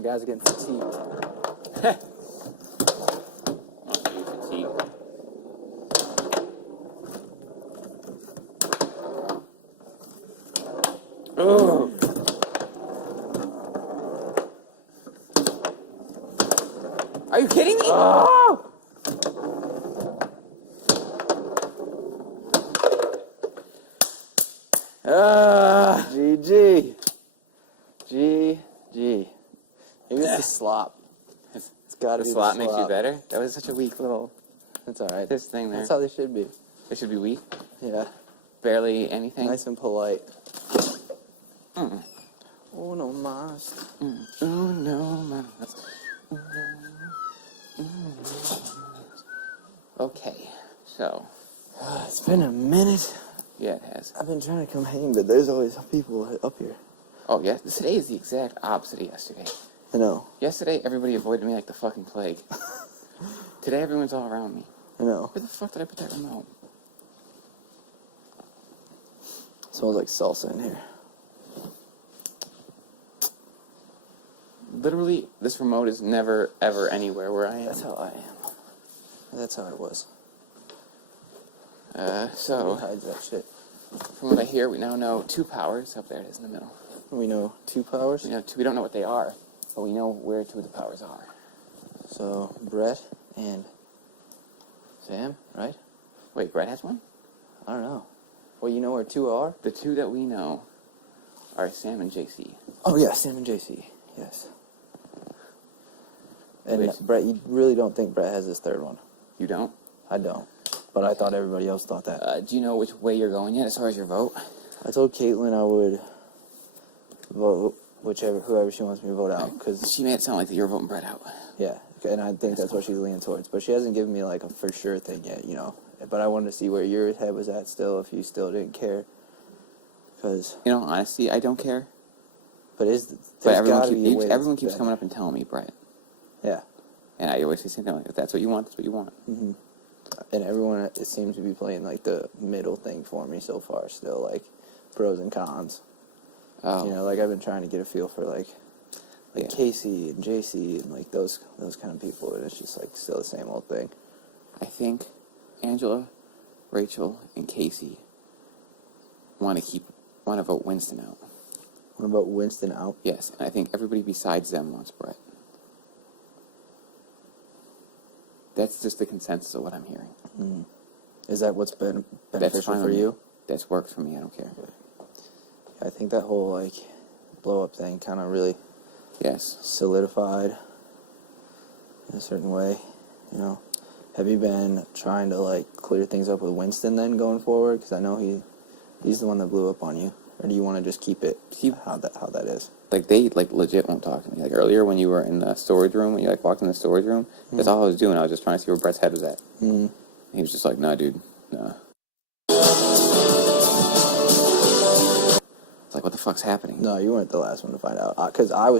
My guys are getting fatigued. Oh. Are you kidding me? Oh! GG. GG. Maybe it's the slop. It's gotta be the slop. Makes you better? That was such a weak little... That's alright. This thing there. That's how they should be. They should be weak? Yeah. Barely anything? Nice and polite. Oh, no mas. Oh, no mas. Okay, so... It's been a minute. Yeah, it has. I've been trying to come hang, but there's always people up here. Oh, yeah? Today is the exact opposite of yesterday. I know. Yesterday, everybody avoided me like the fucking plague. Today, everyone's all around me. I know. Where the fuck did I put that remote? Smells like salsa in here. Literally, this remote is never, ever anywhere where I am. That's how I am. That's how it was. So, Who hides that shit? from what I hear, we now know 2 powers. Up there it is in the middle. We know 2 powers. We don't know what they are, but we know where 2 of the powers are. So, Brett and Sam, right? Wait, Brett has one? I don't know. Well, you know where 2 are? The 2 that we know are Sam and JC. Oh, yeah, Sam and JC. Yes. And Which- Brett, you really don't think Brett has this 3rd one? You don't? I don't. But I thought everybody else thought that. Do you know which way you're going yet as far as your vote? I told Caitlin I would vote whoever she wants me to vote out. Cause, She made it sound like you were voting Brett out. yeah, and I think that's what she's leaning towards. But she hasn't given me, like, a for sure thing yet, you know. But I wanted to see where your head was at still, if you still didn't care. Because... You know, honestly, I don't care. But everyone keeps coming up and telling me Brett. Yeah. And I always say the same thing, like, if that's what you want, that's what you want. Mm-hmm. And everyone, it seems to be playing, like, the middle thing for me so far still, like, pros and cons. Oh. You know, like, I've been trying to get a feel for, like Yeah. Casey and JC and, like, those kind of people, and it's just, like, still the same old thing. I think Angela, Rachel, and Casey want to vote Winston out. What about Winston out? Yes, and I think everybody besides them wants Brett. That's just the consensus of what I'm hearing. Mm. Is that what's been That's beneficial fine for with me. you? That's worked for me, I don't care. I think that whole, like, blow-up thing kind of really Yes. solidified in a certain way, you know. Have you been trying to, like, clear things up with Winston then going forward? Because I know he's the one that blew up on you. Or do you want to just keep it how that is? Like, they, like, legit won't talk to me. Like, earlier when you were in the storage room, when you, like, walked in the storage room, that's all I was doing. I was just trying to see where Brett's head was at. Mm-hmm. He was just like, nah, dude, nah. It's like, what the fuck's happening? No, you weren't the last one to find out. Because I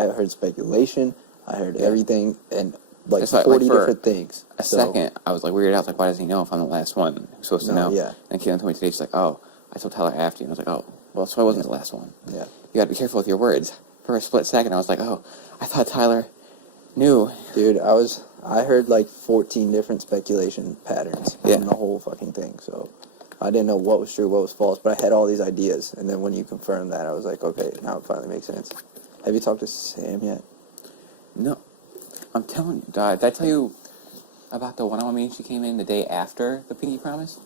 heard speculation, I heard everything, and, like, It's like 40 for different things. A second, I was, like, weirded out. I was like, why doesn't he know if I'm the last one who's supposed to know? Yeah. And Caitlin told me today, she's like, oh, I told Tyler after you. And I was like, oh, well, so I wasn't the last one. Yeah. You gotta be careful with your words. For a split second, I was like, oh, I thought Tyler knew. Dude, I heard like 14 different speculation patterns in the whole fucking thing, so I didn't know what was true, what was false, but I had all these ideas, and then when you confirmed that, I was like, okay, now it finally makes sense. Have you talked to Sam yet? No. I'm telling you, did I tell you about the one-on-one meeting she came in the day after the pinky promise?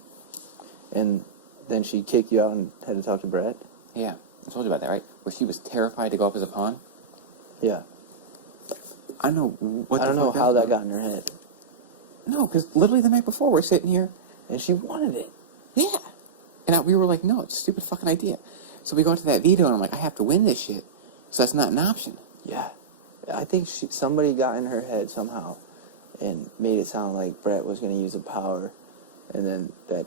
And then she kicked you out and had to talk to Brett? Yeah, I told you about that, right? Where she was terrified to go up as a pawn? Yeah. I don't know what I don't know how that got in her head. No, because literally the night before we're sitting here. And she wanted it. Yeah. And we were like, no, it's a stupid fucking idea. So we go to that veto and I'm like, I have to win this shit. So that's not an option. Yeah. I think somebody got in her head somehow and made it sound like Brett was going to use a power, and then that,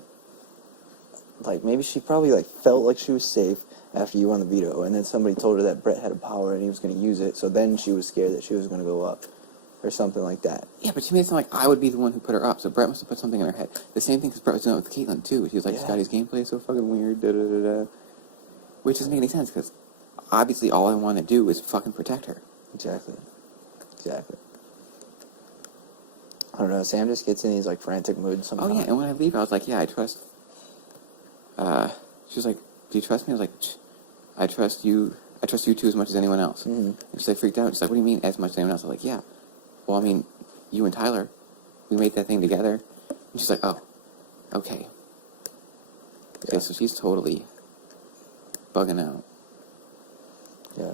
like, maybe she probably, like, felt like she was safe after you won the veto, and then somebody told her that Brett had a power and he was going to use it, so then she was scared that she was going to go up, or something like that. Yeah, but she made it sound like I would be the one who put her up, so Brett must have put something in her head. The same thing because Brett was doing it with Caitlin, too. She was like, Scottie's gameplay is so fucking weird, da-da-da-da. Which doesn't make any sense, because obviously all I want to do is fucking protect her. Exactly. I don't know. Sam just gets in these like frantic moods Oh sometimes. yeah, and when I leave, I was like, yeah, I trust. She was like, do you trust me? I was like, I trust you. I trust you too as much as anyone else. Mm-hmm. And she's like freaked out. She's like, what do you mean as much as anyone else? I was like, yeah. Well, I mean, you and Tyler, we made that thing together. And she's like, oh, okay. Okay, Yeah. so she's totally bugging out. Yeah.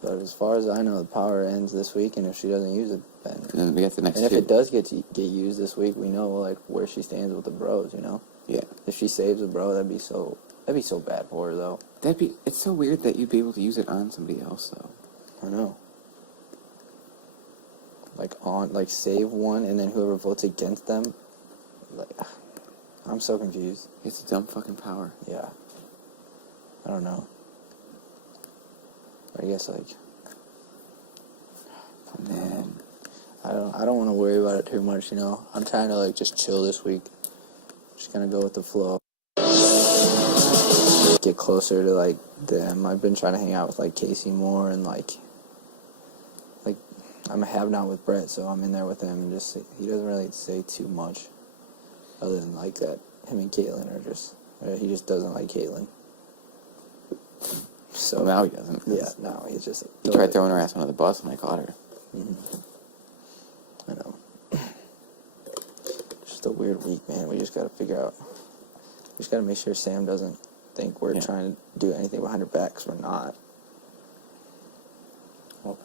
But as far as I know, the power ends this week, and if she doesn't use it, then... And then we got the next And if two. it does get used this week, we know, like, where she stands with the bros, you know? Yeah. If she saves a bro, that'd be so bad for her, though. It's so weird that you'd be able to use it on somebody else, though. I know. Like, save one, and then whoever votes against them, like, I'm so confused. It's a dumb fucking power. Yeah. I don't know. I guess, like... Man. I don't want to worry about it too much, you know? I'm trying to, like, just chill this week. Just gonna go with the flow. Get closer to, like, them. I've been trying to hang out with, like, Casey more, and, like, I'm a have-not with Brett, so I'm in there with him, and just, he doesn't really say too much, other than, like, that him and Caitlyn are just, he just doesn't like Caitlyn. So Well, now he doesn't. Yeah, no, he's just... He tried throwing her ass under the bus when I caught her. Mm-hmm. I know. Just a weird week, man. We just gotta figure out... We just gotta make sure Sam doesn't think we're trying to do anything behind her back, because we're not. Well,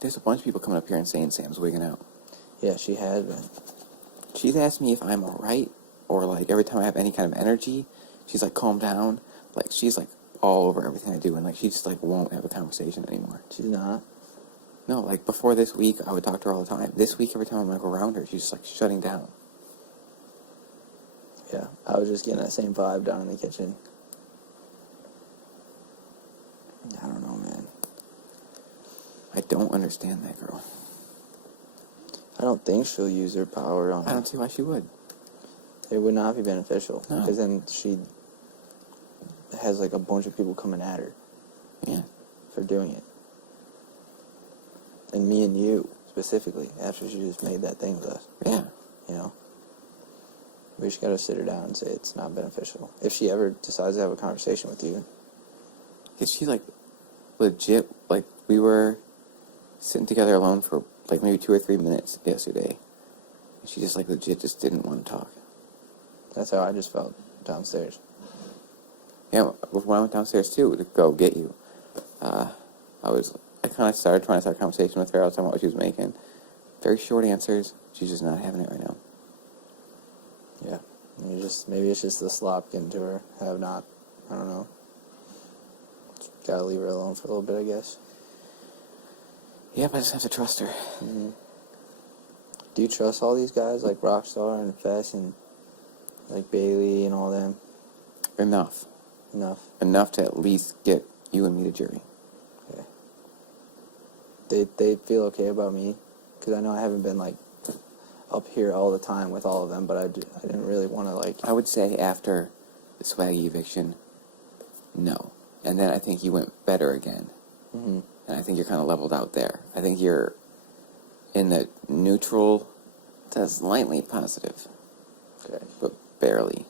there's a bunch of people coming up here and saying Sam's wigging out. Yeah, she has been. She's asked me if I'm alright, or, like, every time I have any kind of energy, she's like, calm down. Like, she's, like, all over everything I do, and, like, she just, like, won't have a conversation anymore. She's not? No, like, before this week, I would talk to her all the time. This week, every time I'm, like, around her, she's just, like, shutting down. Yeah, I was just getting that same vibe down in the kitchen. I don't know, man. I don't understand that girl. I don't think she'll use her power on I don't see why she would. It would not be beneficial. No. Because then she has, like, a bunch of people coming at her. Yeah. For doing it. And me and you, specifically, after she just made that thing with us. Yeah. You know? We just gotta sit her down and say it's not beneficial. If she ever decides to have a conversation with you. Because she, like, legit, like, we were sitting together alone for, like, maybe 2 or 3 minutes yesterday. She just, like, legit just didn't want to talk. That's how I just felt downstairs. Yeah, when I went downstairs, too, to go get you, I kind of started trying to start a conversation with her. I was talking about what she was making. Very short answers. She's just not having it right now. Yeah. Maybe it's just the slop getting to her. Have not. I don't know. Gotta leave her alone for a little bit, I guess. Yep, I just have to trust her. Mm-hmm. Do you trust all these guys, like Rockstar and Fess and, like, Bailey and all them? Enough. Enough? To at least get you and me to jury. Okay. They feel okay about me? Because I know I haven't been, like, up here all the time with all of them, but I didn't really want to, like... I would say after the Swaggy eviction, no. And then I think you went better again. Mm-hmm. And I think you're kind of leveled out there. I think you're in the neutral to slightly positive. Okay. But barely.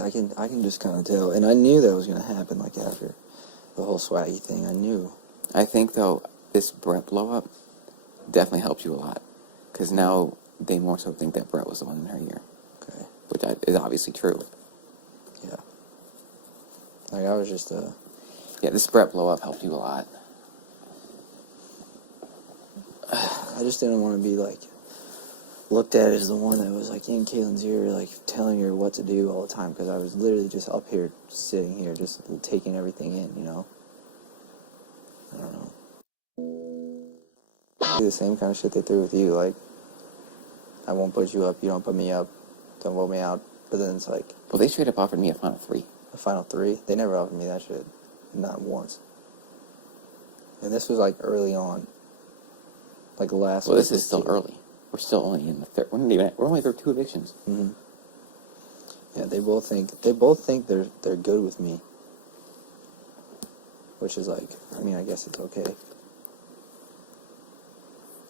I can just kind of tell. And I knew that was going to happen, like, after the whole Swaggy thing. I knew. I think, though, this Brett blow-up definitely helped you a lot. Because now they more so think that Brett was the one in her ear. Okay. Which is obviously true. Yeah. Like, I was just, Yeah, this Brett blow-up helped you a lot. I just didn't want to be, like, looked at as the one that was, like, in Caitlin's ear, like, telling her what to do all the time, because I was literally just up here, sitting here, just taking everything in, you know? I don't know. Do the same kind of shit they threw with you, like, I won't put you up, you don't put me up, don't vote me out, but then it's like... Well, they straight up offered me a final 3. A final 3? They never offered me that shit. Not once. And this was, like, early on. Like, last Well, week this is still too. early. We're still only in the third. We're only through 2 evictions. Mm-hmm. Yeah, they both think they're good with me. Which is like, I mean, I guess it's okay.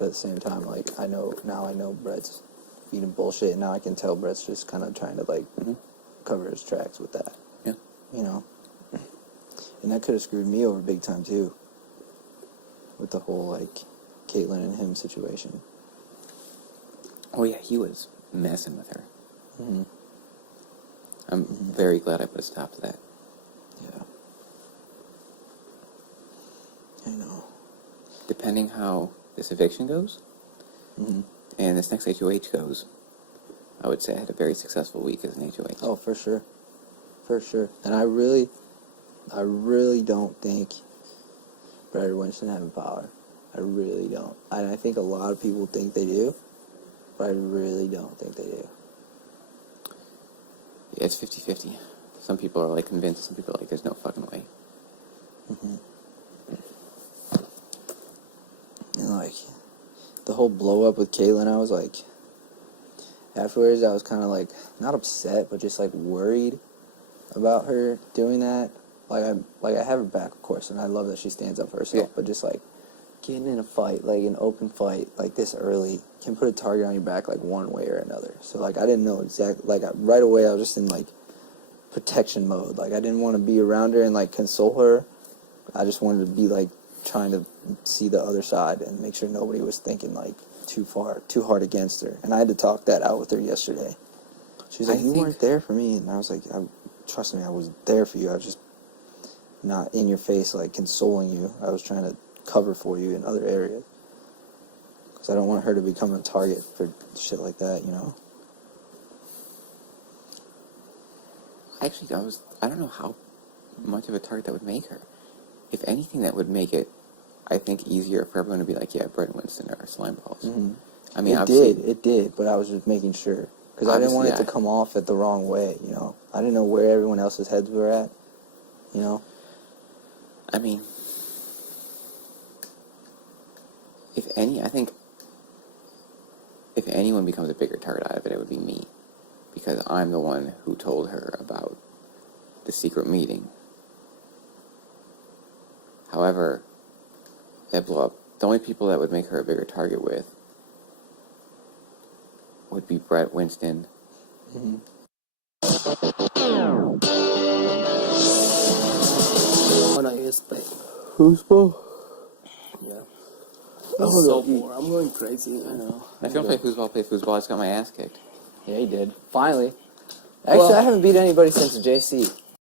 But at the same time, like, I know Brett's feeding bullshit, and now I can tell Brett's just kind of trying to, like, cover his tracks with that. Yeah. You know? And that could have screwed me over big time, too. With the whole, like, Caitlyn and him situation. Oh, yeah, he was messing with her. Mm-hmm. I'm very glad I put a stop to that. Yeah. I know. Depending how this eviction goes, and this next HOH goes, I would say I had a very successful week as an HOH. Oh, for sure. For sure. And I really don't think Brett or Winston have power. I really don't. And I think a lot of people think they do, but I really don't think they do. Yeah, it's 50-50. Some people are, like, convinced. Some people are like, there's no fucking way. And, like, the whole blow up with Caitlyn, I was like, afterwards, I was kind of, like, not upset, but just, like, worried about her doing that. Like, I have her back, of course, and I love that she stands up for herself, but just, like, getting in a fight, like, an open fight, like, this early, can put a target on your back, like, one way or another. So, like, I didn't know exactly, like, right away, I was just in, like, protection mode. Like, I didn't want to be around her and, like, console her. I just wanted to be, like, trying to see the other side and make sure nobody was thinking, like, too hard against her. And I had to talk that out with her yesterday. She was like, you weren't there for me. And I was like, trust me, I was there for you. I was just not in your face, like, consoling you. I was trying to cover for you in other areas. Because I don't want her to become a target for shit like that, you know? Actually, I don't know how much of a target that would make her. If anything, that would make it, I think, easier for everyone to be like, yeah, Brett and Winston are slime balls. I mean, it did, but I was just making sure. Because I didn't want it to come off at the wrong way, you know? I didn't know where everyone else's heads were at, you know? I mean, I think if anyone becomes a bigger target out of it, it would be me. Because I'm the one who told her about the secret meeting. However, that blew up. The only people that would make her a bigger target with would be Brett, Winston. Oh no, you just play. Foosball? Yeah. Oh, So no, bored. I'm going crazy. I know. If you don't play foosball, I just got my ass kicked. Yeah, he did. Finally. Actually, I haven't beat anybody since JC.